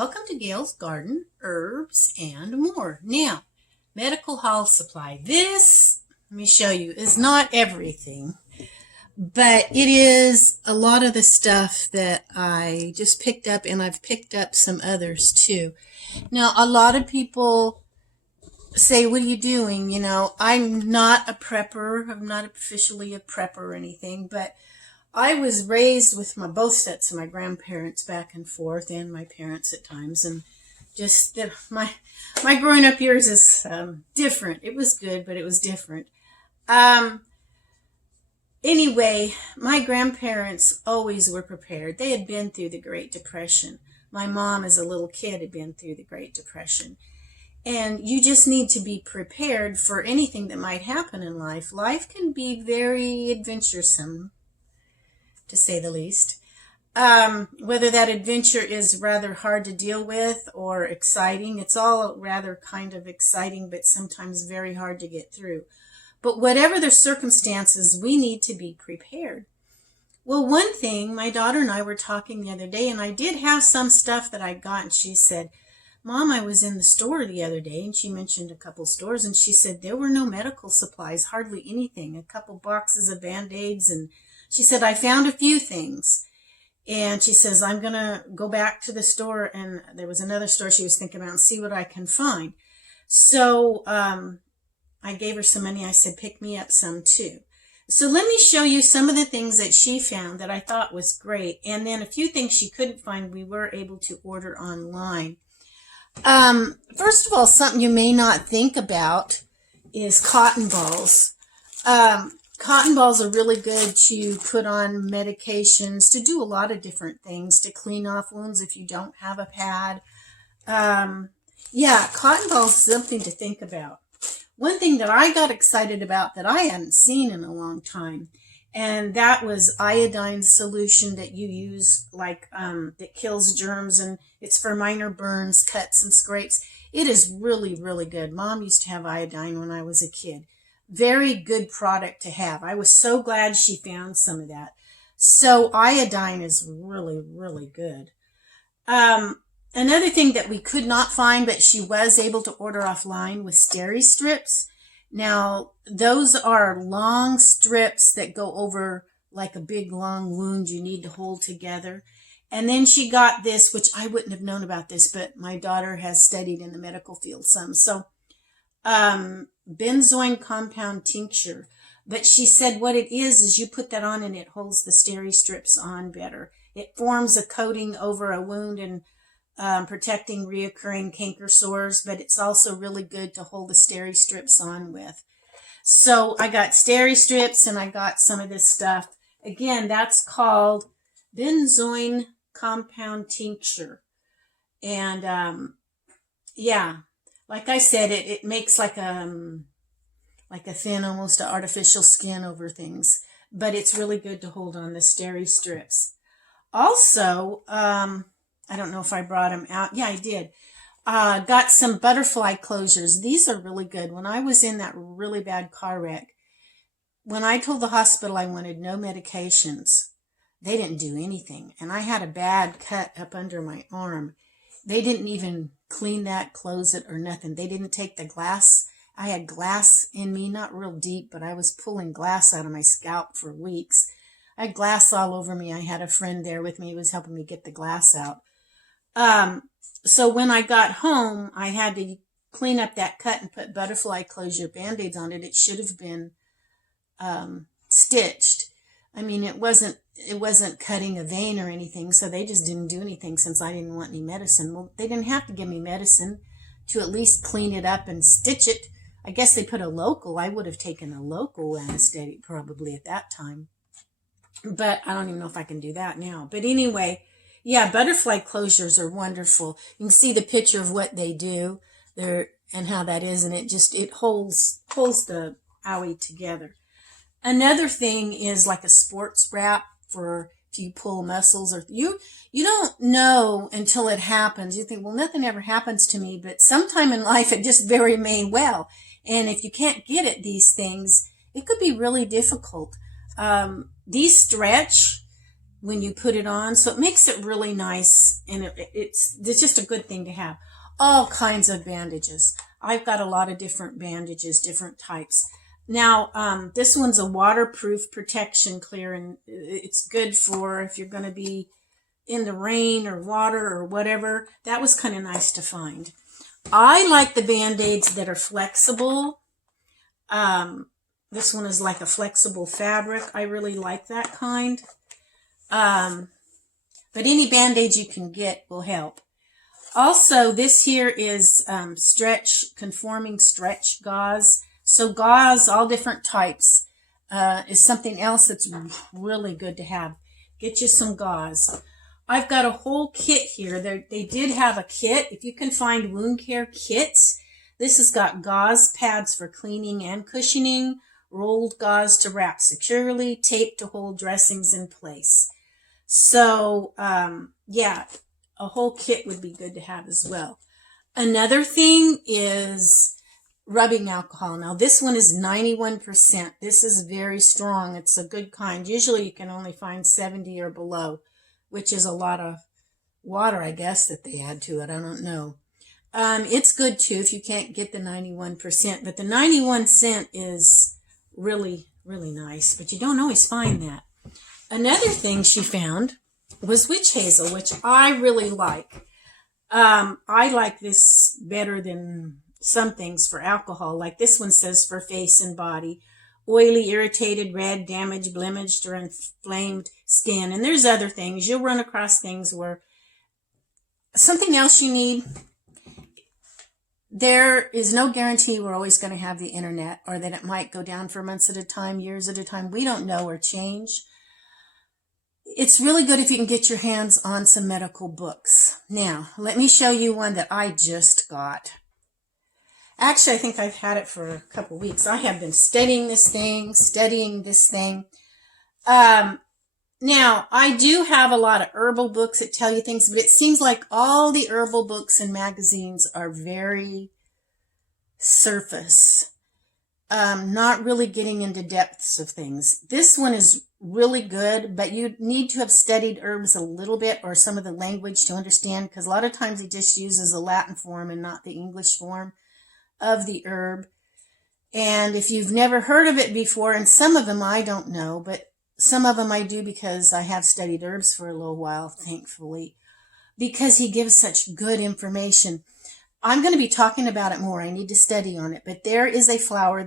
Welcome to Gail's Garden, Herbs, and More. Now, medical hall supply. This, let me show you, is not everything, but it is a lot of the stuff that I just picked up, and I've picked up some others too. Now, a lot of people say, what are you doing? I'm not a prepper. I'm not officially a prepper or anything, but I was raised with both sets of my grandparents back and forth, and my parents at times, and just my growing up years is different. It was good, but it was different. Anyway, my grandparents always were prepared. They had been through the Great Depression. My mom, as a little kid, had been through the Great Depression. And you just need to be prepared for anything that might happen in life. Life can be very adventuresome, to say the least. Whether that adventure is rather hard to deal with or exciting, it's all rather kind of exciting, but sometimes very hard to get through. But whatever the circumstances, we need to be prepared. Well, one thing, my daughter and I were talking the other day, and I did have some stuff that I got, and she said, Mom, I was in the store the other day, and she mentioned a couple stores, and she said there were no medical supplies, hardly anything, a couple boxes of Band-Aids, and she said, I found a few things. And she says, I'm going to go back to the store. And there was another store she was thinking about and see what I can find. So I gave her some money. I said, pick me up some too. So let me show you some of the things that she found that I thought was great. And then a few things she couldn't find, we were able to order online. First of all, something you may not think about is cotton balls. Cotton balls are really good to put on medications, to do a lot of different things, to clean off wounds if you don't have a pad. Cotton balls is something to think about. One thing that I got excited about that I hadn't seen in a long time, and that was iodine solution that you use, that kills germs, and it's for minor burns, cuts, and scrapes. It is really, really good. Mom used to have iodine when I was a kid. Very good product to have. I was so glad she found some of that. So iodine is really, really good. Another thing that we could not find, but she was able to order offline, was Steri Strips. Now, those are long strips that go over like a big long wound you need to hold together. And then she got this, which I wouldn't have known about this, but my daughter has studied in the medical field some. So, benzoin compound tincture. But she said what it is you put that on and it holds the Steri Strips on better. It forms a coating over a wound and protecting reoccurring canker sores, but it's also really good to hold the Steri Strips on with. So I got Steri Strips and I got some of this stuff. Again, that's called benzoin compound tincture. And like I said, it makes like a thin, almost artificial skin over things, but it's really good to hold on the Steri Strips. Also, I don't know if I brought them out. Yeah, I did. Got some butterfly closures. These are really good. When I was in that really bad car wreck, when I told the hospital I wanted no medications, they didn't do anything. And I had a bad cut up under my arm. They didn't even clean that, close it, or nothing. They didn't take the glass. I had glass in me, not real deep, but I was pulling glass out of my scalp for weeks. I had glass all over me. I had a friend there with me who was helping me get the glass out. So when I got home, I had to clean up that cut and put butterfly closure Band-Aids on it. It should have been stitched. I mean, it wasn't cutting a vein or anything, so they just didn't do anything since I didn't want any medicine. Well, they didn't have to give me medicine to at least clean it up and stitch it. I guess they put a local. I would have taken a local anesthetic probably at that time. But I don't even know if I can do that now. But anyway, yeah, butterfly closures are wonderful. You can see the picture of what they do there and how that is, and it holds the owie together. Another thing is like a sports wrap for if you pull muscles, or you don't know until it happens. You think, well, nothing ever happens to me, but sometime in life it just very may well. And if you can't get at these things, it could be really difficult. These stretch. when you put it on. So it makes it really nice, and it's just a good thing to have. All kinds of bandages. I've got a lot of different bandages, different types. Now, this one's a waterproof protection clear, and it's good for if you're going to be in the rain or water or whatever. That was kind of nice to find. I like the Band-Aids that are flexible. This one is like a flexible fabric. I really like that kind. But any Band-Aid you can get will help. Also, this here is conforming stretch gauze. So gauze, all different types, is something else that's really good to have. Get you some gauze. I've got a whole kit here. They did have a kit. If you can find wound care kits, this has got gauze pads for cleaning and cushioning, rolled gauze to wrap securely, tape to hold dressings in place. So, yeah, a whole kit would be good to have as well. Another thing is rubbing alcohol. Now, this one is 91%. This is very strong. It's a good kind. Usually you can only find 70 or below, which is a lot of water, I guess, that they add to it. I don't know. It's good, too, if you can't get the 91%. But the 91% is really, really nice. But you don't always find that. Another thing she found was witch hazel, which I really like. I like this better than some things for alcohol. Like this one says for face and body. Oily, irritated, red, damaged, blemished, or inflamed skin. And there's other things. You'll run across things where something else you need. There is no guarantee we're always going to have the internet, or that it might go down for months at a time, years at a time. We don't know, or change. It's really good if you can get your hands on some medical books. Now, let me show you one that I just got. Actually, I think I've had it for a couple weeks. I have been studying this thing. Now, I do have a lot of herbal books that tell you things, but it seems like all the herbal books and magazines are very surface, not really getting into depths of things. This one is really good, but you need to have studied herbs a little bit, or some of the language to understand, because a lot of times he just uses the Latin form and not the English form of the herb. And if you've never heard of it before, and some of them I don't know, but some of them I do, because I have studied herbs for a little while, thankfully, because he gives such good information. I'm going to be talking about it more. I need to study on it. But there is a flower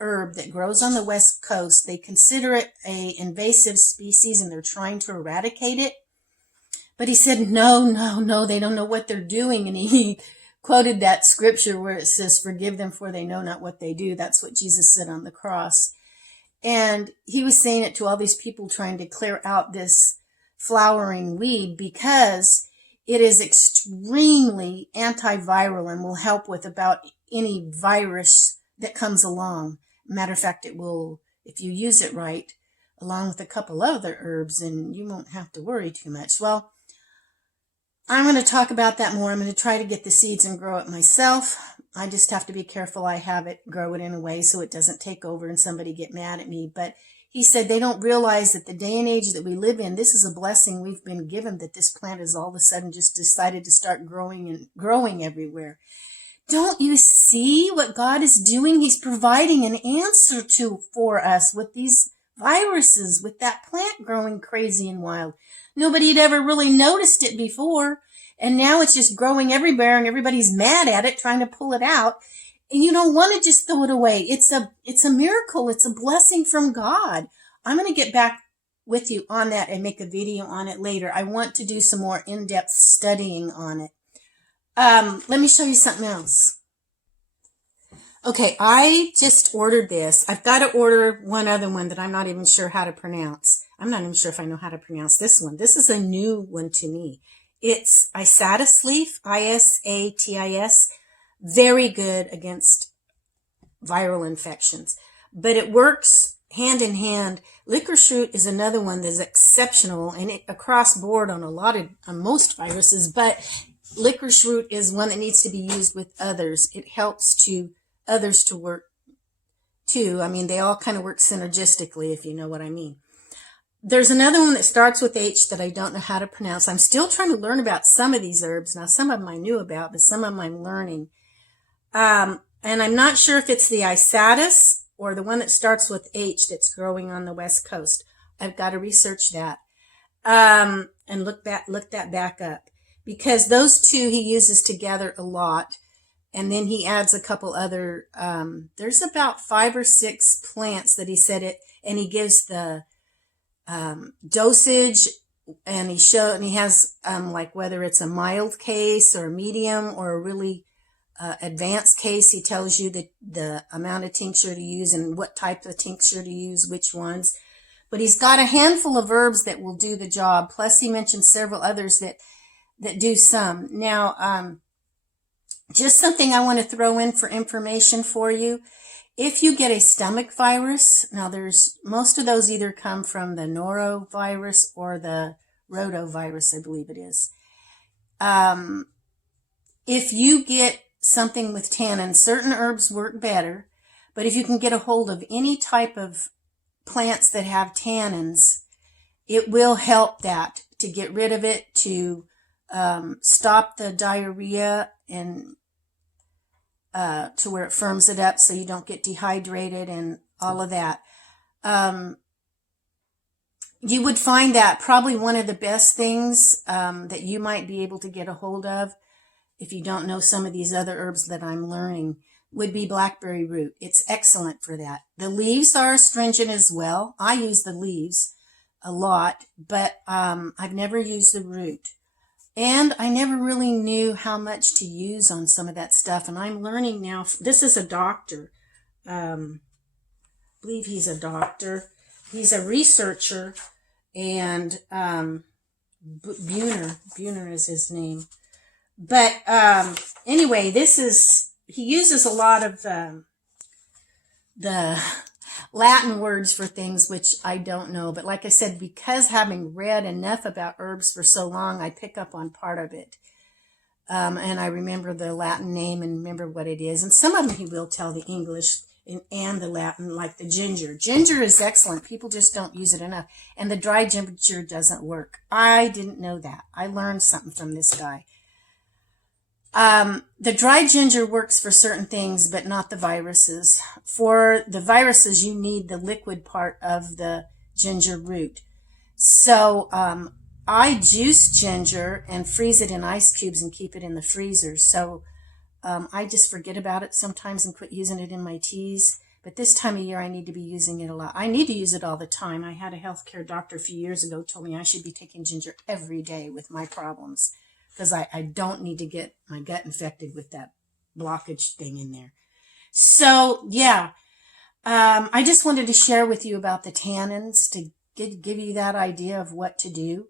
herb that grows on the West Coast. They consider it an invasive species, and they're trying to eradicate it. But he said, no, they don't know what they're doing. And he quoted that scripture where it says, forgive them for they know not what they do. That's what Jesus said on the cross. And he was saying it to all these people trying to clear out this flowering weed, because it is extremely antiviral and will help with about any virus that comes along. Matter of fact, it will, if you use it right, along with a couple other herbs, and you won't have to worry too much. Well, I'm going to talk about that more. I'm going to try to get the seeds and grow it myself. I just have to be careful I have it, grow it in a way so it doesn't take over and somebody get mad at me. But he said they don't realize that the day and age that we live in, this is a blessing we've been given, that this plant has all of a sudden just decided to start growing everywhere. Don't you see what God is doing? He's providing an answer for us with these viruses, with that plant growing crazy and wild. Nobody had ever really noticed it before. And now it's just growing everywhere, and everybody's mad at it, trying to pull it out. And you don't want to just throw it away. It's a miracle. It's a blessing from God. I'm going to get back with you on that and make a video on it later. I want to do some more in-depth studying on it. Let me show you something else. Okay, I just ordered this. I've got to order one other one that I'm not even sure how to pronounce. I'm not even sure if I know how to pronounce this one. This is a new one to me. It's Isata Leaf, Isatis, very good against viral infections. But it works hand in hand. Licorice root is another one that's exceptional, and it across board on most viruses, but licorice root is one that needs to be used with others. It helps others to work too. I mean, they all kind of work synergistically, if you know what I mean. There's another one that starts with H that I don't know how to pronounce. I'm still trying to learn about some of these herbs. Now, some of them I knew about, but some of them I'm learning. And I'm not sure if it's the Isatus or the one that starts with H that's growing on the West Coast. I've got to research that. And look that back up, because those two he uses together a lot. And then he adds a couple other, there's about 5 or 6 plants that he said it, and he gives the, dosage, and he has, like whether it's a mild case or a medium or a really, advanced case. He tells you the amount of tincture to use and what type of tincture to use, which ones. But he's got a handful of herbs that will do the job. Plus, he mentioned several others that do some. Now, just something I want to throw in for information for you. If you get a stomach virus, now most of those either come from the norovirus or the rotavirus, I believe it is. If you get something with tannins, certain herbs work better, but if you can get a hold of any type of plants that have tannins, it will help that, to get rid of it, to stop the diarrhea, and to where it firms it up so you don't get dehydrated and all of that. You would find that probably one of the best things that you might be able to get a hold of, if you don't know some of these other herbs that I'm learning, would be blackberry root. It's excellent for that. The leaves are astringent as well. I use the leaves a lot, but I've never used the root. And I never really knew how much to use on some of that stuff. And I'm learning now. This is a doctor. I believe he's a doctor. He's a researcher. And Buhner is his name. But anyway, he uses a lot of the Latin words for things, which I don't know. But like I said, because having read enough about herbs for so long, I pick up on part of it. And I remember the Latin name and remember what it is. And some of them he will tell the English and the Latin, like the ginger. Ginger is excellent. People just don't use it enough. And the dry ginger doesn't work. I didn't know that. I learned something from this guy. The dry ginger works for certain things, but not the viruses. For the viruses, you need the liquid part of the ginger root. So, I juice ginger and freeze it in ice cubes and keep it in the freezer. So, I just forget about it sometimes and quit using it in my teas. But this time of year, I need to be using it a lot. I need to use it all the time. I had a healthcare doctor a few years ago told me I should be taking ginger every day with my problems, because I don't need to get my gut infected with that blockage thing in there. So, yeah, I just wanted to share with you about the tannins to give you that idea of what to do.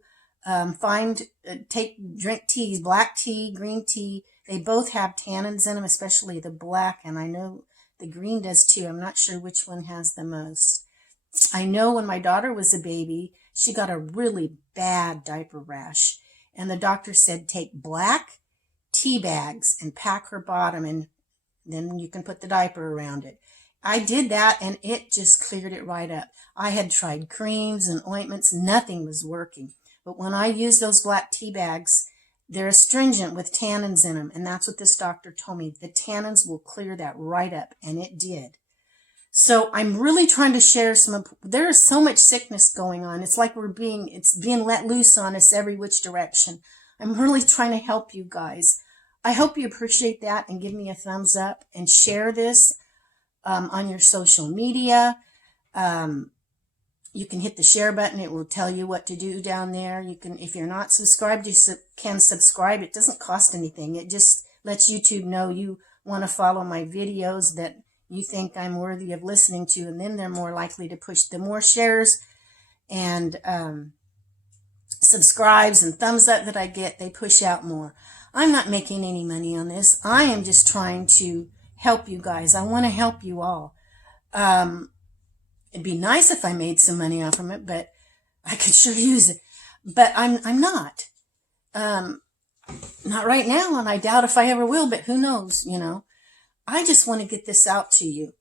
Drink teas, black tea, green tea. They both have tannins in them, especially the black, and I know the green does too. I'm not sure which one has the most. I know when my daughter was a baby, she got a really bad diaper rash. And the doctor said, take black tea bags and pack her bottom, and then you can put the diaper around it. I did that, and it just cleared it right up. I had tried creams and ointments. Nothing was working. But when I used those black tea bags, they're astringent with tannins in them. And that's what this doctor told me. The tannins will clear that right up. And it did. So I'm really trying to share there is so much sickness going on. It's like it's being let loose on us every which direction. I'm really trying to help you guys. I hope you appreciate that and give me a thumbs up and share this on your social media. You can hit the share button. It will tell you what to do down there. You can, if you're not subscribed, you can subscribe. It doesn't cost anything. It just lets YouTube know you want to follow my videos that you think I'm worthy of listening to, and then they're more likely to push. The more shares and subscribes and thumbs up that I get, they push out more. I'm not making any money on this. I am just trying to help you guys. I want to help you all. It'd be nice if I made some money off of it, but I could sure use it. But I'm not. Not right now, and I doubt if I ever will, but who knows, I just want to get this out to you.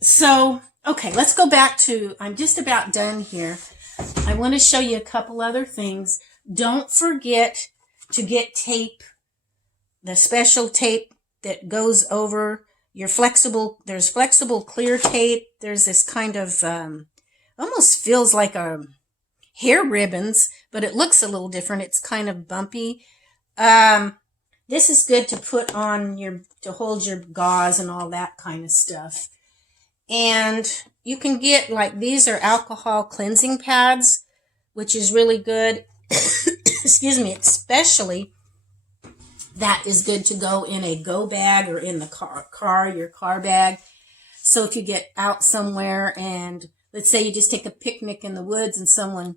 So, okay, let's go back to, I'm just about done here. I want to show you a couple other things. Don't forget to get tape, the special tape that goes over your flexible, there's flexible clear tape. There's this kind of, almost feels like a hair ribbons, but it looks a little different. It's kind of bumpy. This is good to put on to hold your gauze and all that kind of stuff. And you can get, like, these are alcohol cleansing pads, which is really good. Excuse me, especially that is good to go in a go bag or in the your car bag. So if you get out somewhere and let's say you just take a picnic in the woods and someone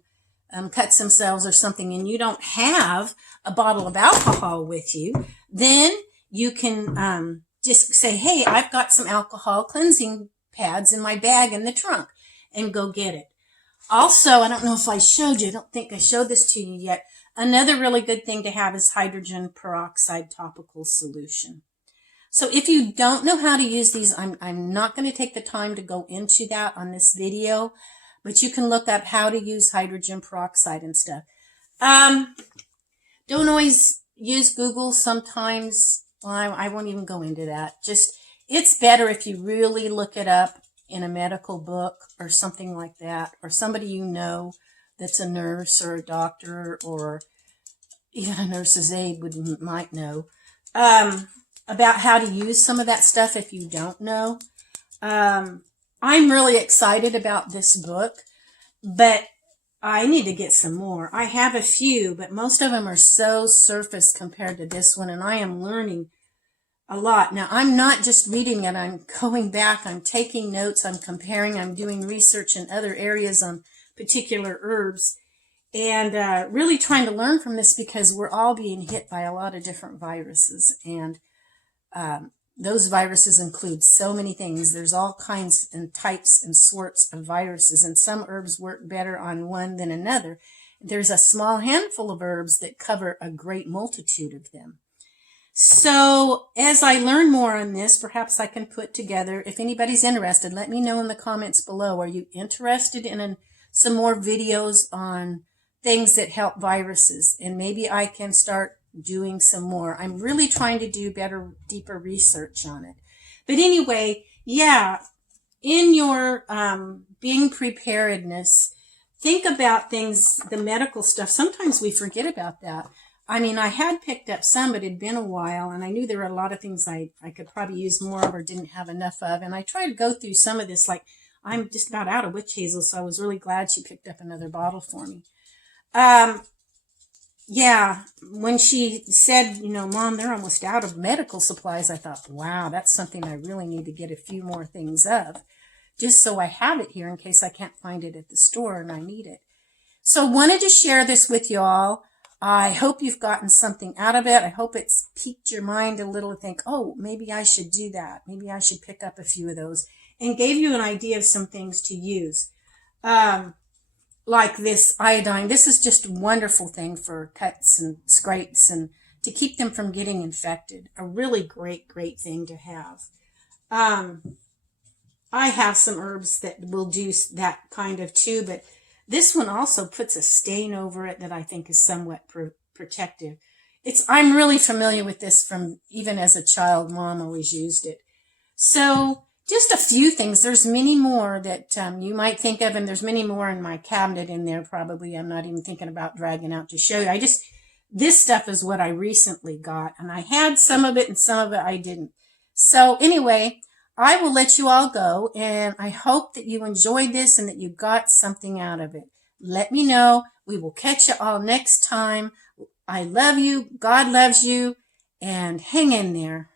cuts themselves or something and you don't have a bottle of alcohol with you, then you can just say, hey, I've got some alcohol cleansing pads in my bag in the trunk, and go get it. Also, I don't know if I showed you, I don't think I showed this to you yet. Another really good thing to have is hydrogen peroxide topical solution. So if you don't know how to use these, I'm not going to take the time to go into that on this video, but you can look up how to use hydrogen peroxide and stuff. Don't always use Google sometimes. Well, I won't even go into that. Just, it's better if you really look it up in a medical book or something like that, or somebody you know that's a nurse or a doctor or even a nurse's aide might know about how to use some of that stuff if you don't know. I'm really excited about this book, but I need to get some more. I have a few, but most of them are so surface compared to this one, and I am learning a lot. Now, I'm not just reading it. I'm going back. I'm taking notes. I'm comparing. I'm doing research in other areas on particular herbs, and really trying to learn from this because we're all being hit by a lot of different viruses, and those viruses include so many things. There's all kinds and types and sorts of viruses, and some herbs work better on one than another. There's a small handful of herbs that cover a great multitude of them. So as I learn more on this, perhaps I can put together, if anybody's interested, let me know in the comments below. Are you interested in some more videos on things that help viruses? And maybe I can start doing some more. I'm really trying to do better, deeper research on it. But anyway, yeah, in your being preparedness, think about things, the medical stuff. Sometimes we forget about that. I mean, I had picked up some, but it had been a while, and I knew there were a lot of things I could probably use more of or didn't have enough of. And I tried to go through some of this, like I'm just about out of witch hazel, so I was really glad she picked up another bottle for me. Yeah, when she said, you know, Mom, they're almost out of medical supplies, I thought, wow, that's something I really need to get a few more things of, just so I have it here in case I can't find it at the store and I need it. So wanted to share this with you all. I hope you've gotten something out of it. I hope it's piqued your mind a little to think, oh, maybe I should do that. Maybe I should pick up a few of those, and gave you an idea of some things to use. Like this iodine. This is just a wonderful thing for cuts and scrapes and to keep them from getting infected. A really great, great thing to have. I have some herbs that will do that kind of too, but this one also puts a stain over it that I think is somewhat protective. I'm really familiar with this from even as a child. Mom always used it. So just a few things. There's many more that you might think of, and there's many more in my cabinet in there probably. I'm not even thinking about dragging out to show you. This stuff is what I recently got, and I had some of it and some of it I didn't. So anyway, I will let you all go, and I hope that you enjoyed this and that you got something out of it. Let me know. We will catch you all next time. I love you. God loves you, and hang in there.